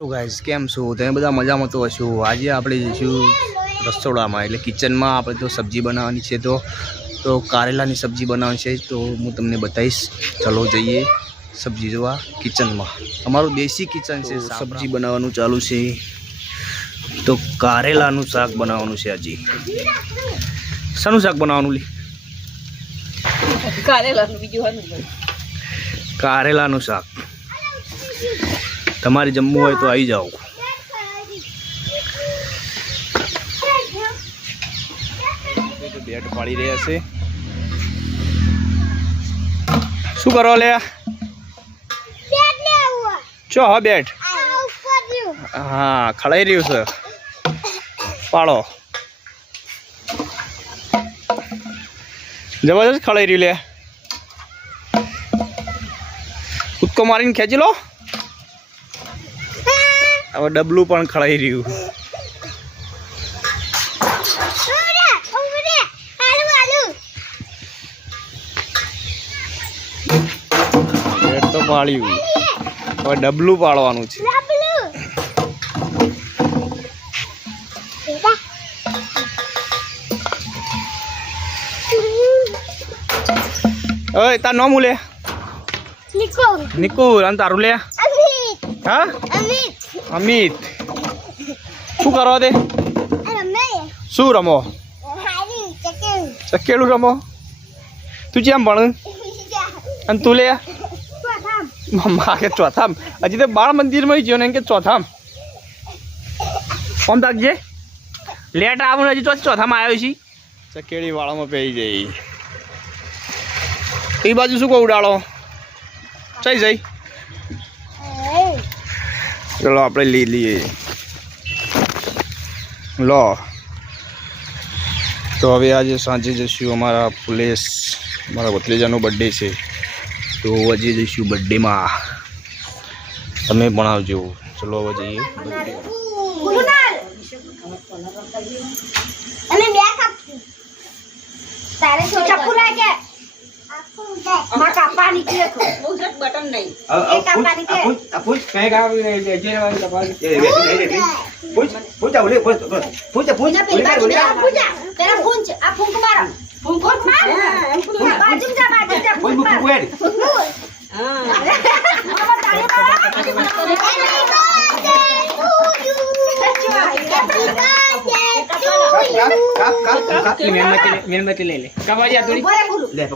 Hello guys કેમ છો? તમે બધા મજામાં તો હશો? આજે આપણે જઈશું રસોડામાં એટલે કિચનમાં આપણે તો સબ્જી બનાવવાની છે તો તો કારેલાની સબ્જી બનાવવાની છે. તો હું તમને બતાવીશ. ચલો જઈએ સબ્જી જોવા કિચનમાં અમારું દેશી કિચન છે સબ્જી બનાવવાનું ચાલુ છે. તો કારેલાનું શાક બનાવવાનું છે આજે. શાનું શાક બનાવવાનું લી? કારેલાનું બીજું કારેલાનું શાક. તમારે જમવું હોય તો આવી જાઓ. બેટ પાડી રહ્યા છે. શું કરો લે? ચો હા બેટ. હા ખડાઈ રહ્યું છે. પાડો. જબરજસ્ત ખડાઈ રહ્યું લે. કૂદકો મારીને ખેંચી લો. હવે ડબલું પણ ખડાઈ રહ્યું બેટ તો પાડ્યું હવે ડબલું પાડવાનું છે ઓય તાર નામ હું લે નિકુલ અને તારું લે હા અમિત શું કરો તે શું રમો? ચકેડું. રમો? તું કેમ ભણ? અને તું લે? મમ્મા કે ચોથામ. હજી તો બાળ મંદિરમાં ગયો ને કે ચોથામ. કોમ તાકજે લેટ આવું હજી તો ચોથામાં આવ્યો છે. ચકેડી વાળામાં પહેરી જઈ. એ બાજુ શું કહું ઉડાડો? ચઈ જઈ. ચલો આપણે લઈ લઈએ લો તો હવે આજે સાંજે જઈશું અમારા પુલેસ મારા ભત્રીજાનો બર્થડે છે. તો આજે જઈશું બર્થડેમાં તમે પણ આવજો. ચલો હવે જઈએ. birthday. માં કાપા નીકળે બહુ જ બટન નહીં એ કાપવાની કે પૂજા પેલી બાજુ જા પૂજા પેલા ફૂંચ આ ફૂંક મારો ફૂંક માર બાજુ જા બાજુ જા ફૂંક માર હા મીણબત્તી લઈ લે કબાજી આ થોડી લે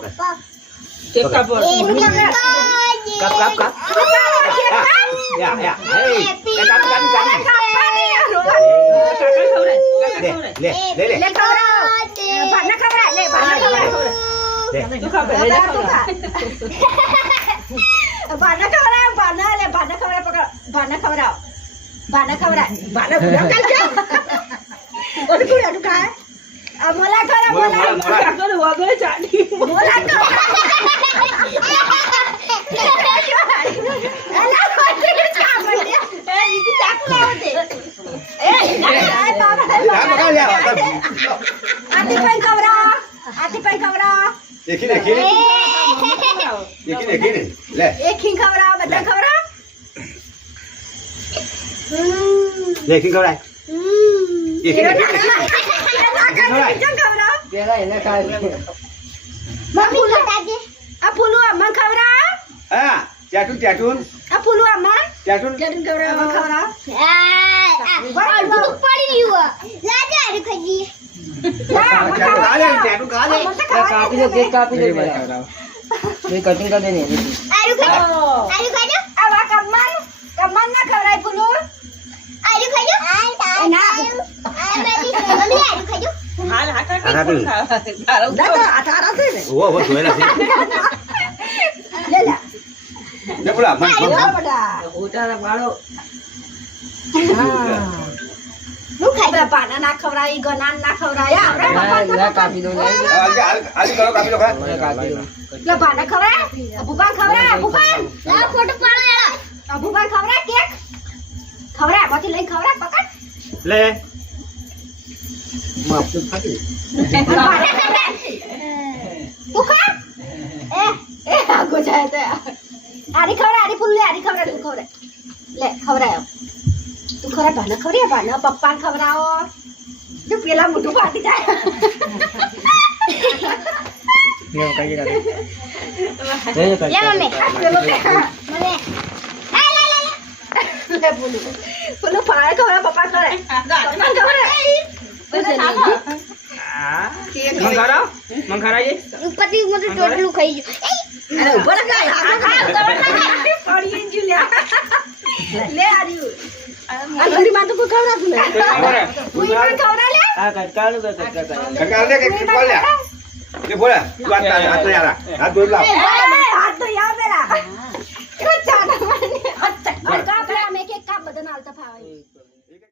ભાના ખવડાવ ભાના લે ભાના ખવડાવ પકડ ભાના ખવડાવ ભાના ખવડાવ ભાના ખવડાવ કાલ જા ઓર કુડ કા આ મોલા ખવડાવ મોલા મોલા કર વગર ચાડી મોલા આથી પણ ખવડાવ આથી પણ ખવડાવ એક ખીંગ ખવડાવ બધા ખવડાવ આ ફૂલું અમન ખવડાવ આ ફૂલું અમન જટુન ખવડાવ અમન ખવડાવ આવા કમન કમન ના ખવડાય ફૂલું દાદા આ તારા છે ને. લે લે આયો બડા હું ખાઈ પાના ના ખવડાય ગના ના ખવડાય. આપણે લે પાના ફોટો પાડો યાર. અબુબાન ખવડાય કેક? ખવડાય આમાંથી લઈ ખવડાય પકડ. લે. તું ખા એ એ આગો જાય તે આરી ખવડાય આરી ફૂલ આરી ખવડાય તું ખવડાય લે ખવડાય તું ખરા ભાને ખવડાવ. ભાને પપ્પાને ખવડાવો. જો પેલા મોટું ફાટી જાય લે મમ્મી આ પેલો કે મને લે બોલું પેલું ફાળે ખવડાવ પપ્પા ખવડાવ પપ્પાને ખવડાવ ઉપરથી મને ટોટલું ખાઈ ગયું. અરે ઊભો રહે કે આ ખા પડી લે. લે આર્યું. આ માં તો કોઈ ખવડાવતું નહીં કોઈ પણ ખવડાવ લે. કાકા લે કે કોલ લે. લે બોલા તું આ હાથ યાર હાથ ધોઈ લાવ. હાથ તો યાર પેલા. કેવો ચાના મને અચ્છા. કા પેલા કે કા બધાને હાલતા ફાવે.